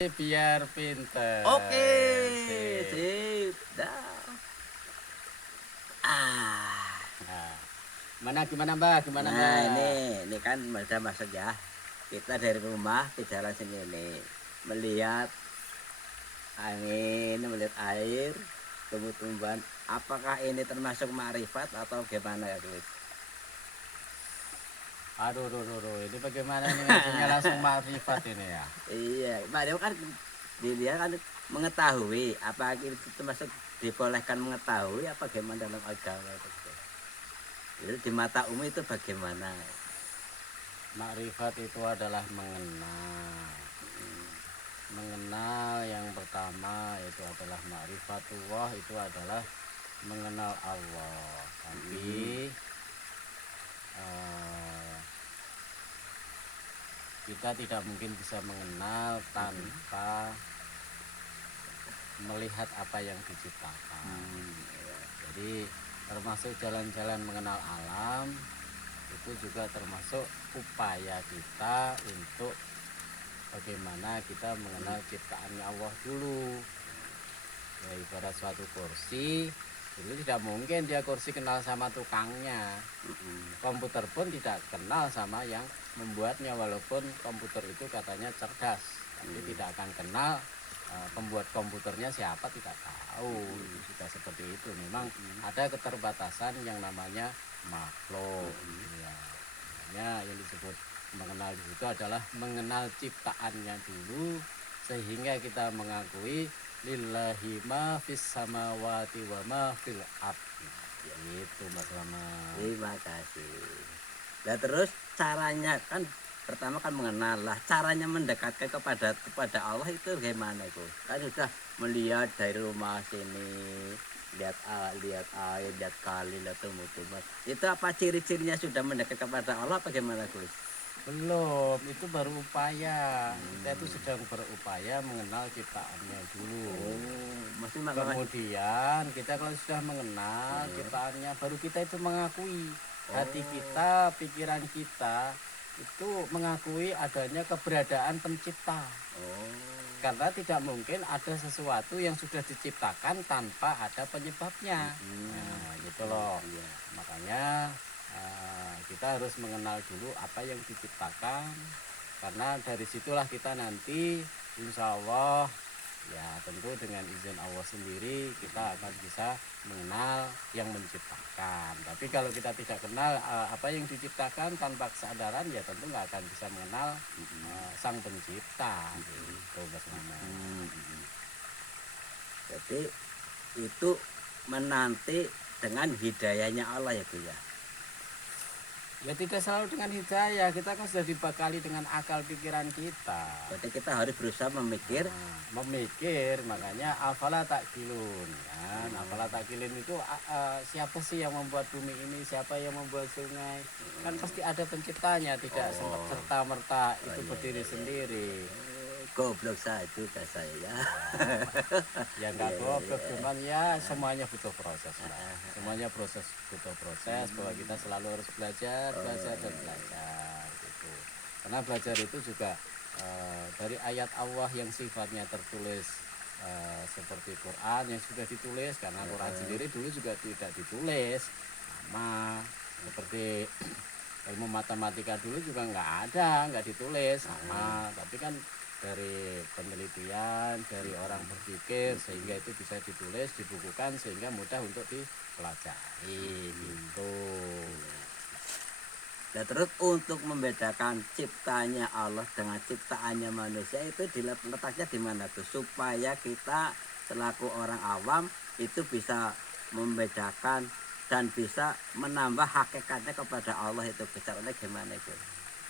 Biar pinter. Oke, Sip. sip. Dah. Ah. Nah, gimana Mbak? Gimana Nah, Mbak? ini kan udah masuk ya. Kita dari rumah ke jalan sini nih. Melihat angin, melihat air, tumbuh-tumbuhan. Apakah ini termasuk makrifat atau gimana ya, Gus? Aduh. Ini bagaimana nih ngajinya langsung makrifat ini ya? Iya, Mario kan dilihat kan mengetahui apa itu termasuk dibolehkan mengetahui apa gimana dalam agama itu. Itu di mata umum itu bagaimana? Makrifat itu adalah mengenal. Mengenal yang pertama itu adalah ma'rifatullah, itu adalah mengenal Allah. Tapi eh, kita tidak mungkin bisa mengenal tanpa melihat apa yang diciptakan. Jadi termasuk jalan-jalan mengenal alam itu juga termasuk upaya kita untuk bagaimana kita mengenal ciptaannya Allah dulu. Ya ibarat suatu kursi, dulu tidak mungkin dia kursi kenal sama tukangnya. Komputer pun tidak kenal sama yang membuatnya, walaupun komputer itu katanya cerdas, tapi tidak akan kenal pembuat komputernya siapa, tidak tahu. Sudah seperti itu, memang ada keterbatasan yang namanya makhluk. Ya, makanya yang disebut mengenal di situ adalah mengenal ciptaannya dulu, sehingga kita mengakui lillahi ma fis samawati wa ma fil ardi. Gitu Mas Lama. Terima kasih. Nah terus caranya kan pertama kan mengenal lah, caranya mendekatkan kepada Allah itu gimana itu? Kan sudah melihat dari rumah sini, lihat air, lihat kali, lihat tumbuh-tumbuhan. Itu apa ciri-cirinya sudah mendekat kepada Allah apa gimana Gus? Belum, itu baru upaya. Kita itu sedang berupaya mengenal ciptaannya dulu. Masih Kemudian kita kalau sudah mengenal ciptaannya, baru kita itu mengakui. Hati kita, pikiran kita itu mengakui adanya keberadaan pencipta. Karena tidak mungkin ada sesuatu yang sudah diciptakan tanpa ada penyebabnya. Nah, gitu loh. Makanya kita harus mengenal dulu apa yang diciptakan, karena dari situlah kita nanti insya Allah, ya tentu dengan izin Allah sendiri, kita akan bisa mengenal yang menciptakan. Tapi kalau kita tidak kenal apa yang diciptakan tanpa kesadaran, ya tentu nggak akan bisa mengenal sang pencipta. Gitu Mas Mama. Jadi itu menanti dengan hidayahnya Allah ya Bu ya. Ya tidak selalu dengan hidayah, kita kan sudah dibekali dengan akal pikiran kita. Berarti kita harus berusaha memikir. Memikir, makanya afala takilun kan. Afala takilun itu siapa sih yang membuat bumi ini, siapa yang membuat sungai, kan pasti ada penciptanya, tidak serta merta itu berdiri sendiri. Goblok saja saya. Ya nggak goblok, cuman ya semuanya butuh proses lah. Semuanya butuh proses, bahwa kita selalu harus belajar dan belajar gitu. Karena belajar itu juga dari ayat Allah yang sifatnya tertulis seperti Quran yang sudah ditulis, karena Quran sendiri dulu juga tidak ditulis sama seperti ilmu matematika dulu juga nggak ditulis sama, tapi kan dari penelitian, dari orang berpikir, sehingga itu bisa ditulis, dibukukan, sehingga mudah untuk dipelajari gitu. Nah terus untuk membedakan ciptanya Allah dengan ciptaannya manusia itu letaknya di mana tuh, supaya kita selaku orang awam itu bisa membedakan dan bisa menambah hakikatnya kepada Allah itu, caranya gimana itu?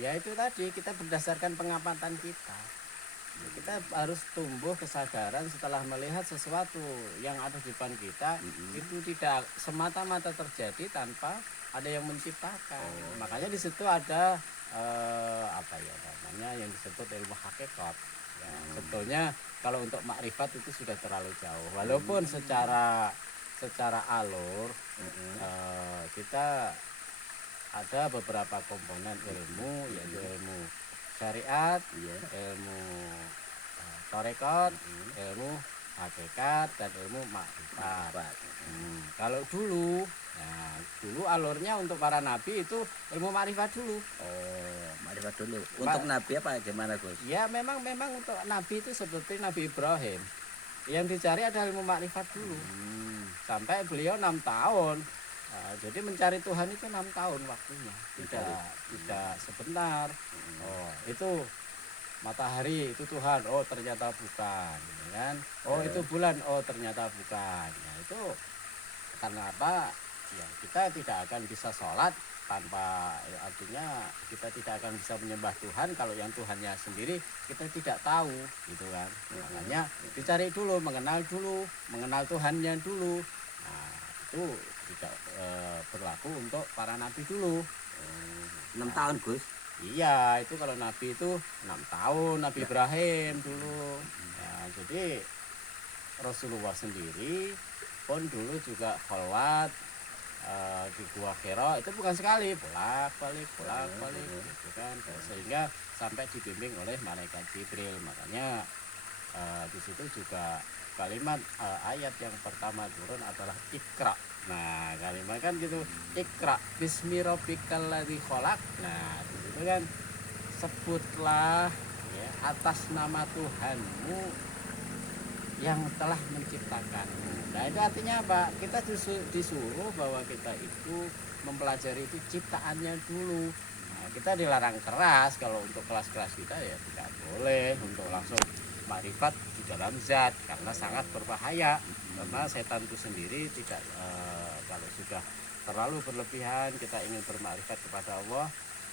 Ya itu tadi, kita berdasarkan pengamatan kita. Kita harus tumbuh kesadaran setelah melihat sesuatu yang ada di depan kita, itu tidak semata-mata terjadi tanpa ada yang menciptakan. Makanya di situ ada apa ya namanya, yang disebut ilmu hakikat. Ya, sebetulnya kalau untuk makrifat itu sudah terlalu jauh, walaupun secara alur kita ada beberapa komponen ilmu, yaitu ilmu syariat, ilmu torekot, ilmu hakikat, dan ilmu makrifat. Kalau dulu, nah dulu alurnya untuk para nabi itu ilmu makrifat dulu. Oh, makrifat dulu. Untuk nabi apa gimana Gus? Ya memang untuk nabi itu seperti Nabi Ibrahim. Yang dicari adalah ilmu makrifat dulu. Sampai beliau 6 tahun. Nah, jadi mencari Tuhan itu 6 tahun waktunya. Tidak sebentar. Oh, itu matahari itu Tuhan. Oh, ternyata bukan, ya kan? Oh, itu bulan. Oh, ternyata bukan. Nah, itu karena apa? Ya, kita tidak akan bisa sholat tanpa, ya, artinya kita tidak akan bisa menyembah Tuhan kalau yang Tuhannya sendiri kita tidak tahu, gitu kan. Makanya dicari dulu, mengenal Tuhannya dulu. Nah, itu tidak berlaku untuk para nabi dulu. 6 tahun Gus. Iya, itu kalau nabi itu 6 tahun, Nabi Ibrahim dulu. Ya, jadi Rasulullah sendiri pun dulu juga khalwat di Gua Hira itu bukan sekali, bolak-balik gitu kan. Sehingga sampai dibimbing oleh malaikat Jibril. Makanya di situ juga kalimat ayat yang pertama turun adalah Iqra. Nah, kalimat kan gitu, Iqra bismi rabbikal ladzi khalaq. Nah, di situ kan sebutlah ya atas nama Tuhanmu yang telah menciptakanmu. Nah, itu artinya apa? Kita disuruh bahwa kita itu mempelajari itu ciptaannya dulu. Nah, kita dilarang keras kalau untuk kelas-kelas kita ya tidak boleh untuk langsung makrifat di dalam zat karena sangat berbahaya. Karena setan itu sendiri tidak kalau sudah terlalu berlebihan kita ingin bermakrifat kepada Allah,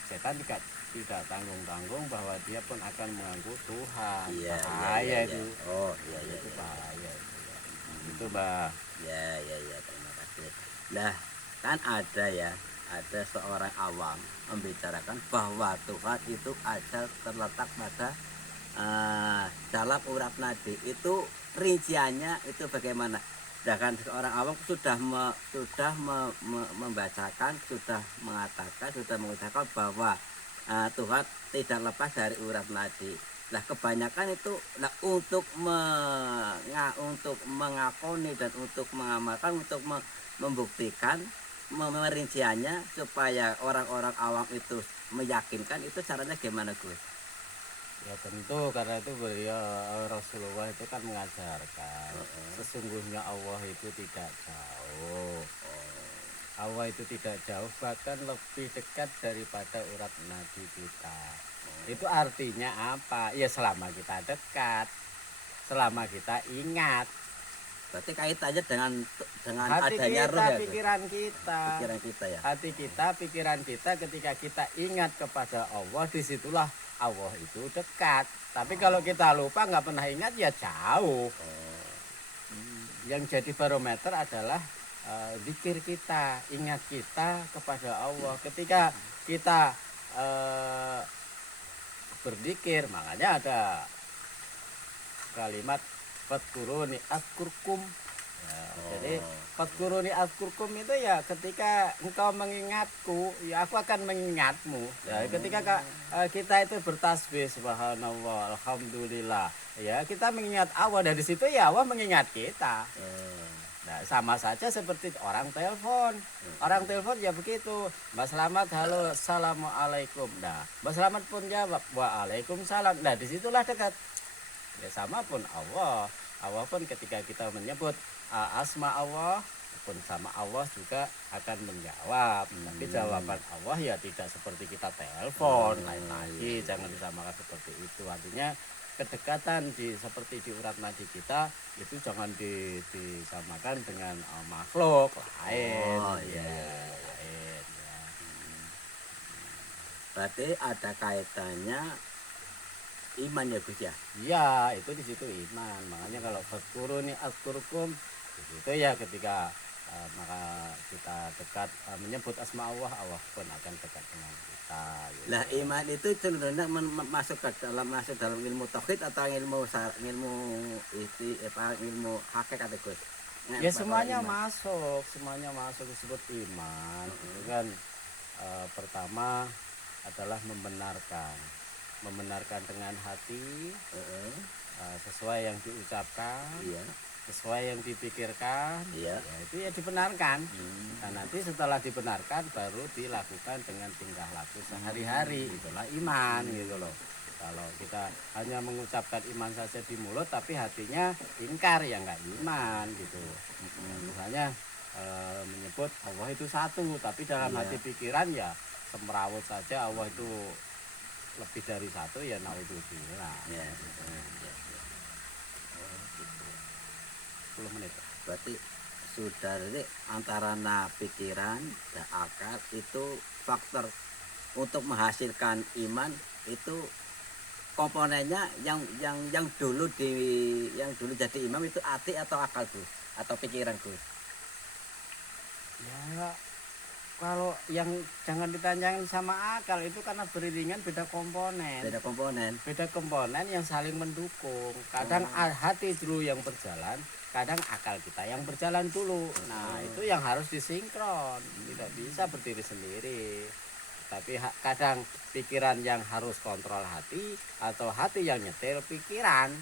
setan tidak tanggung-tanggung bahwa dia pun akan mengganggu Tuhan. Bahaya itu. Oh, iya. Itu bahaya itu ya. Itu Mbak. Ya, terima kasih. Nah, kan ada seorang awam membicarakan bahwa Tuhan itu ada terletak pada dalam urat nadi. Itu rinciannya itu bagaimana? Nah, kan seorang awam sudah membacakan, sudah mengatakan, sudah mengucapkan bahwa Tuhan tidak lepas dari urat nadi. Nah, kebanyakan itu untuk mengakoni dan untuk mengamalkan, untuk membuktikan merinciannya supaya orang-orang awam itu meyakinkan, itu caranya gimana Gus? Ya tentu karena itu beliau Rasulullah itu kan mengajarkan sesungguhnya Allah itu tidak jauh. Allah itu tidak jauh, bahkan lebih dekat daripada urat nadi kita. Itu artinya apa? Ya selama kita dekat, selama kita ingat. Berarti kaitannya dengan Hati adanya kita, roh ya, pikiran kita. pikiran kita ya. Hati kita, pikiran kita ketika kita ingat kepada Allah, disitulah Allah itu dekat. Tapi kalau kita lupa nggak pernah ingat ya jauh. Yang jadi barometer adalah zikir kita, ingat kita kepada Allah. Ketika kita berzikir, makanya ada kalimat fadkuruni azkurkum. Ya, jadi fadkuruni azkurkum itu ya ketika engkau mengingatku, ya aku akan mengingatmu. Ya, ketika kita itu bertasbih subhanallah, alhamdulillah, ya kita mengingat Allah, dari situ ya Allah mengingat kita. Nah, sama saja seperti orang telepon. Orang telepon ya begitu. Mbak Selamat, halo, assalamualaikum. Nah, Mbak Selamat pun jawab, waalaikumsalam. Nah, disitulah dekat. Ya sama pun Allah. Allah pun ketika kita menyebut asma Allah pun sama Allah juga akan menjawab. Tapi jawaban Allah ya tidak seperti kita telepon, lain lagi. Jangan disamakan seperti itu. Artinya kedekatan seperti di urat nadi kita itu jangan disamakan dengan makhluk lain. Lain ya. Berarti ada kaitannya iman ya Gus ya? Iya, itu di situ iman. Makanya kalau fadkuruni azkurkum itu ya ketika maka kita dekat menyebut asma Allah, Allah pun akan dekat dengan kita. Gitu. Nah, iman itu cenderungnya masuk dalam ilmu tauhid atau ilmu ilmu hakikat Gus? Ya semuanya masuk disebut iman. Itu kan pertama adalah membenarkan dengan hati, sesuai yang diucapkan, Iya. sesuai yang dipikirkan, Iya. ya itu ya dibenarkan. Hmm. Nah nanti setelah dibenarkan baru dilakukan dengan tingkah laku sehari-hari, itulah iman gitu loh. Kalau kita hanya mengucapkan iman saja di mulut tapi hatinya ingkar, ya nggak iman gitu. Misalnya menyebut Allah itu satu tapi dalam Iya. hati pikiran ya semrawut saja Allah itu lebih dari satu, ya naudzubillah. Ya. 10 menit. Berarti sudah jadi antara pikiran dan akal itu faktor untuk menghasilkan iman itu komponennya yang dulu jadi imam itu hati atau akal Gus atau pikiran Gus? Ya kalau yang jangan ditanyain sama akal, itu karena beriringan beda komponen. Beda komponen Yang saling mendukung. Kadang hati dulu yang berjalan, kadang akal kita yang berjalan dulu. Nah itu yang harus disinkron, tidak bisa berdiri sendiri. Tapi kadang pikiran yang harus kontrol hati atau hati yang nyetir pikiran.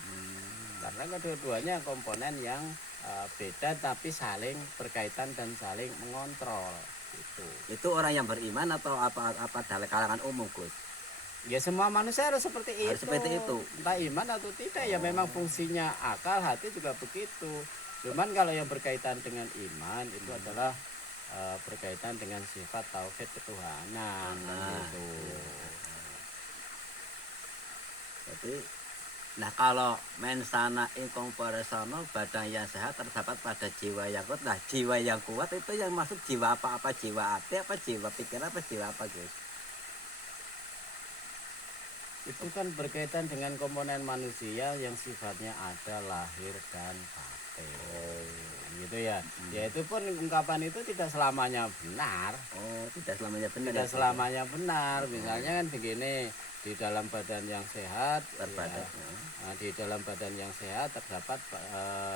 Karena kedua-duanya komponen yang beda tapi saling berkaitan dan saling mengontrol. Itu orang yang beriman atau apa dalam kalangan umum Gus? Ya semua manusia harus seperti Harus itu. seperti itu. Entah iman atau tidak, ya memang fungsinya akal, hati juga begitu. Cuman kalau yang berkaitan dengan iman itu adalah berkaitan dengan sifat tauhid ketuhanan gitu. Jadi nah kalau mensana incorpore sono, badan yang sehat terdapat pada jiwa yang kuat. Nah jiwa yang kuat itu yang masuk jiwa apa jiwa hati apa jiwa pikiran apa jiwa apa Gus? Itu kan berkaitan dengan komponen manusia yang sifatnya ada lahir dan batin. Gitu ya. Ya itu pun ungkapan itu tidak selamanya benar. Tidak selamanya benar. Tidak selamanya benar. Misalnya kan begini, di dalam badan yang sehat di dalam badan yang sehat terdapat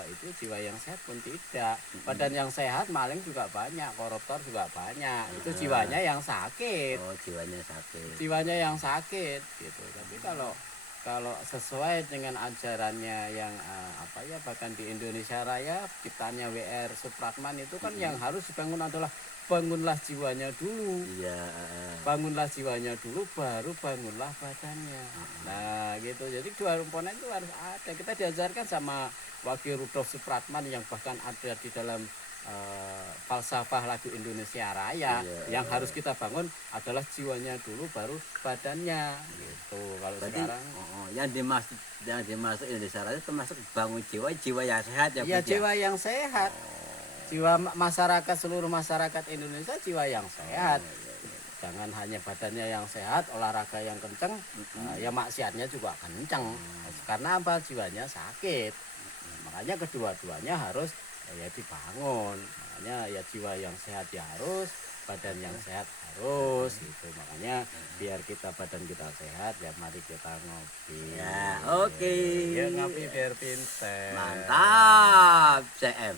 itu jiwa yang sehat pun tidak. Badan yang sehat maling juga banyak, koruptor juga banyak. Itu jiwanya yang sakit. Jiwanya yang sakit gitu. Tapi kalau sesuai dengan ajarannya yang bahkan di Indonesia Raya ciptaannya WR Supratman itu kan yang harus dibangun adalah bangunlah jiwanya dulu. Iya. Bangunlah jiwanya dulu baru bangunlah badannya. Nah gitu. Jadi dua komponen itu harus ada. Kita diajarkan sama Wakil Rudolf Supratman yang bahkan ada di dalam falsafah lagu Indonesia Raya. Yang harus kita bangun adalah jiwanya dulu baru badannya gitu. Kalau berarti, sekarang yang dimaksud Indonesia Raya termasuk bangun jiwa yang sehat ya. Iya, jiwa yang sehat. Jiwa masyarakat, seluruh masyarakat Indonesia jiwa yang sehat. Jangan hanya badannya yang sehat, olahraga yang kenceng, ya maksiatnya juga kenceng. Karena apa? Jiwanya sakit. Makanya kedua-duanya harus ya dibangun. Makanya ya jiwa yang sehat ya harus, badan yang sehat harus gitu. Makanya biar badan kita sehat, ya mari kita ngopi. Ya, oke. Ya ngopi biar pinter. Mantap, CM.